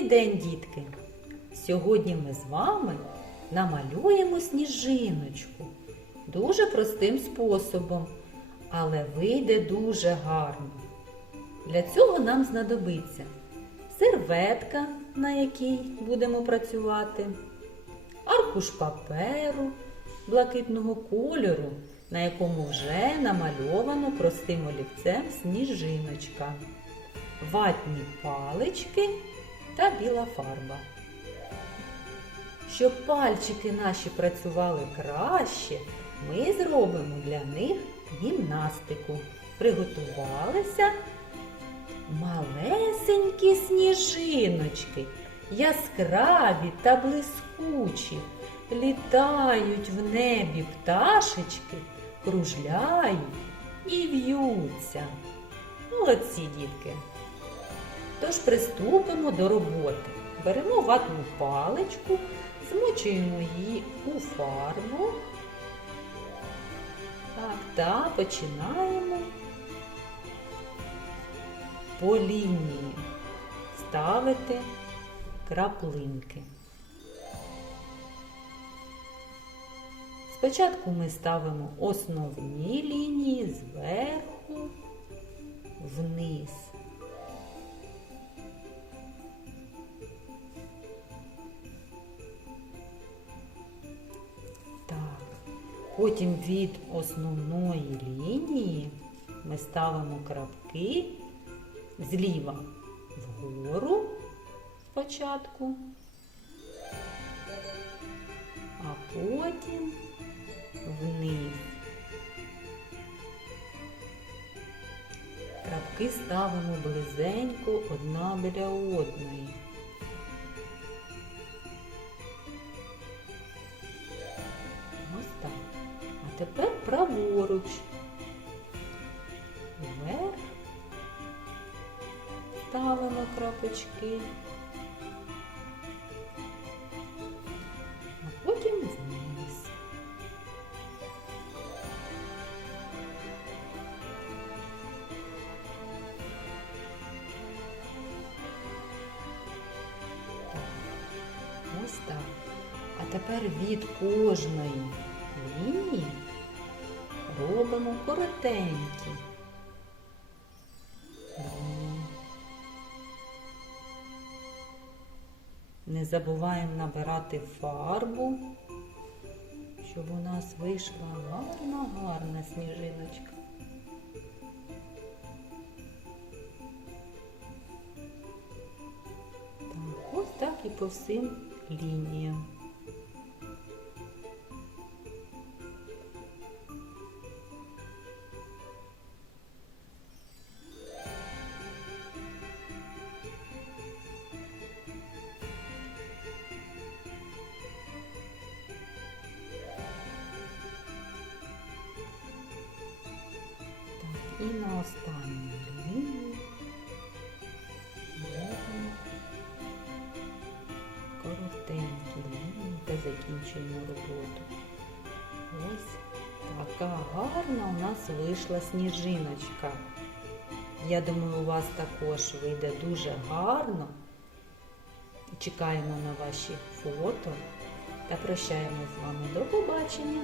день, дітки! Сьогодні ми з вами намалюємо сніжиночку дуже простим способом, але вийде дуже гарно. Для цього нам знадобиться серветка, на якій будемо працювати, аркуш паперу блакитного кольору, на якому вже намальовано простим олівцем сніжиночка, ватні палички та біла фарба. Щоб пальчики наші працювали краще, ми зробимо для них гімнастику. Приготувалися малесенькі сніжиночки, яскраві та блискучі, літають в небі пташечки, кружляють і в'ються. Молодці, дітки! Тож приступимо до роботи. Беремо ватну паличку, змочуємо її у фарбу. Так, та починаємо по лінії ставити краплинки. Спочатку ми ставимо основні лінії зверху Потім від основної лінії ми ставимо крапки зліва вгору спочатку, а потім вниз. Крапки ставимо близенько одна біля одної. Тепер праворуч. Вверх. Ставимо крапочки. А потім вниз. Так. Ось так. А тепер від кожної лінії робимо коротенькі. Не забуваємо набирати фарбу, щоб у нас вийшла гарна, гарна сніжиночка. Так, ось так і по всім лініям. І на останню лінію робимо коротенькі лінії та закінчуємо роботу. Ось така гарна у нас вийшла сніжиночка. Я думаю, у вас також вийде дуже гарно. Чекаємо на ваші фото та прощаємо з вами. До побачення!